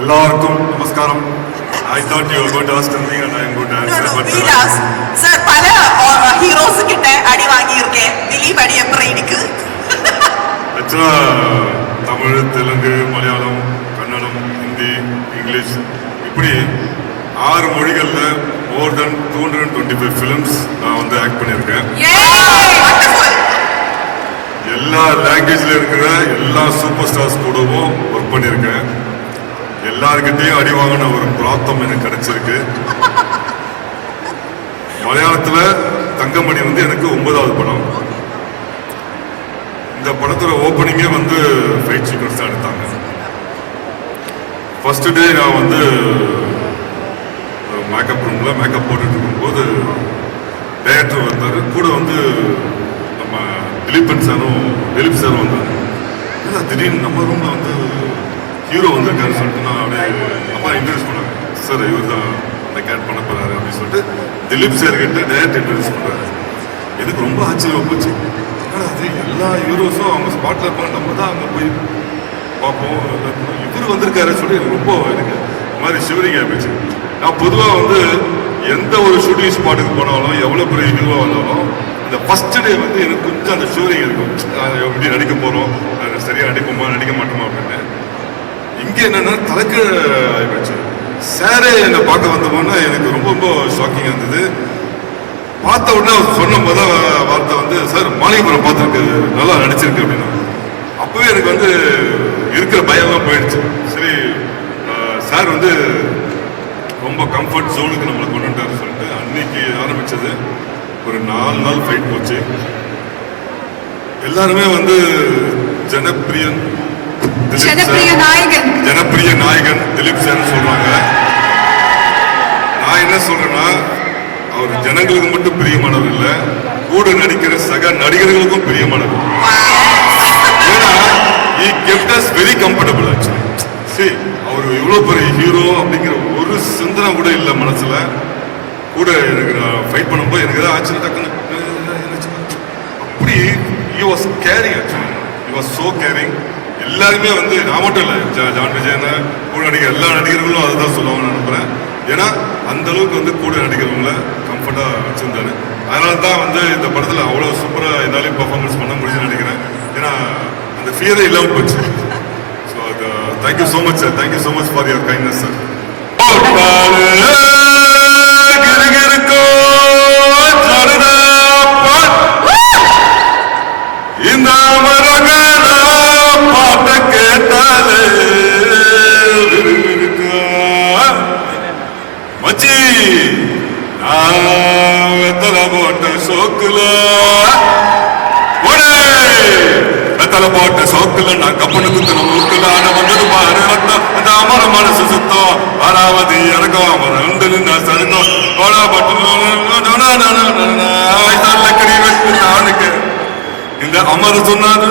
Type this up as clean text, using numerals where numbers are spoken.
எல்லாருக்கும் நமஸ்காரம். I thought you were going to ask something and I am going to answer. No, we'll ask. Sir, பல heroes கிட்ட அடி வாங்கி இருக்கேன். திலீப் அடி எப்படி இருக்கு? ஆக்சுவலா தமிழ், தெலுங்கு, மலையாளம், கன்னடம், ஹிந்தி, இங்கிலீஷ் இப்படி 6 மொழிகள்ல more than 225 films நான் வந்து ஆக்ட் பண்ணியிருக்கேன். எல்லா லாங்குவேஜ்ல இருக்கிற எல்லா சூப்பர் ஸ்டார்ஸ் கூடவும் ஒர்க் பண்ணியிருக்கேன். எல்லார்கிட்டையும் அடி வாங்கின ஒரு பிராப்தம் எனக்கு கிடைச்சிருக்கு. மலையாளத்துல தங்கமணி வந்து எனக்கு 9வது படம். இந்த படத்துல ஓப்பனிங்கே வந்து ஃபைட் சீக்வன்ஸ் தான் எடுத்தாங்க. ஃபர்ஸ்ட் டே நான் வந்து மேக்கப் ரூம்ல மேக்கப் போட்டுட்டு இருக்கும்போது டைரக்டர் வந்தாரு. கூட வந்து நம்ம திலீப் சாரும் வந்தாரு. திடீர்னு நம்ம ரூம்ல வந்து ஹீரோ வந்திருக்காரு சொல்லிட்டு நான் அப்படியே அப்பா இன்ட்ரடியூஸ் பண்ணாங்க. சார் இவர் தான் இந்த கேட் பண்ண போறாரு அப்படின்னு சொல்லிட்டு திலீப் சார் கிட்ட டைரக்ட் இன்ட்ரடியூஸ் பண்றாரு. எனக்கு ரொம்ப ஆச்சரியமா போச்சு. ஆனால் அது எல்லா ஹீரோஸும் அவங்க ஸ்பாட்ல இருப்பாங்க, நம்ம தான் அங்கே போய் பார்ப்போம். இவர் வந்திருக்காரு சொல்லி எனக்கு ரொம்ப எனக்கு இந்த மாதிரி ஷிவரிங் ஆயிடுச்சு. நான் பொதுவாக வந்து எந்த ஒரு ஷூட்டிங் ஸ்பாட்டுக்கு போனாலும் எவ்வளோ பெரிய ஹீரோவாக வந்தாலும் அந்த ஃபர்ஸ்ட் டே வந்து எனக்கு கொஞ்சம் அந்த ஷிவரிங் இருக்கும். எப்படி நடிக்க போகிறோம், சரியாக நடிப்போமா நடிக்க மாட்டோமா அப்படின்னு. இங்கே என்னன்னா தலைக்கு ஆயிடுச்சு. சாரே என்னை பார்க்க வந்தோம்னா எனக்கு ரொம்ப ரொம்ப ஷாக்கிங்காக இருந்தது. பார்த்த உடனே அவர் சொன்ன முதல் வார்த்தை வந்து, சார் மாளிகைபுரம் பார்த்துருக்கு, நல்லா நடிச்சிருக்கு அப்படின்னா. அப்பவே எனக்கு வந்து இருக்கிற பயம்லாம் போயிடுச்சு. சரி, சார் வந்து ரொம்ப கம்ஃபர்ட் ஜோனுக்கு நம்மளை கொண்டு வந்துட்டாரு சொல்லிட்டு அன்னைக்கு ஆரம்பிச்சது. ஒரு 4 நாள் ஃபைட் போச்சு. எல்லாருமே வந்து ஜனப்பிரிய நாயகன் திலீப் சார் சொல்றாங்க. நான் என்ன சொல்றேன்னா, அவர் ஜனங்களுக்கு மட்டும் பிரியமானவர் இல்ல, கூட நடிக்கிற சக நடிகர்களுக்கும் பிரியமானவர். ஏன்னா he kept us very comfortable actually. See, அவர் இவ்வளவு பெரிய ஹீரோ அப்படிங்கிற ஒரு சிந்தனை கூட இல்ல மனசுல. கூட எனக்கு நான் ஃபைட் பண்ணும்போது எனக்கு ஏதாவது ஆச்சரிய டக்குன்னு அப்படி he was caring actually. He was so caring. எல்லாருமே வந்து நான் மட்டும் இல்லை, ஜான் விஜயனை கூட நடிக்கிற எல்லா நடிகர்களும் அதை தான் சொல்லுவாங்க நான் நம்புறேன். ஏன்னா அந்த அளவுக்கு வந்து கூட நடிக்கிறவங்கள கம்ஃபர்டா வச்சிருந்தாரு. அதனால தான் வந்து இந்த படத்துல அவ்வளவு சூப்பரா என்னாலையும் பெர்ஃபார்மன்ஸ் பண்ண முடியும்னு நினைக்கிறேன். ஏன்னா அந்த ஃபியரே இல்லாமல் போச்சு. ஸோ அது thank you so much sir, thank you so much for your kindness sir. இந்த மச்சி வெத்தலை போட்ட சோக்குல வெத்தலை போட்ட சோக்குல நான் கப்பனு குத்துன மூக்குல ஆன வந்தது பாரு ரத்தம் அந்த அமர மனசு சுத்தம் அராவதி இறக்கம் அமர உண்டு நான் சருத்தம் இந்த அமர சொன்னாரு.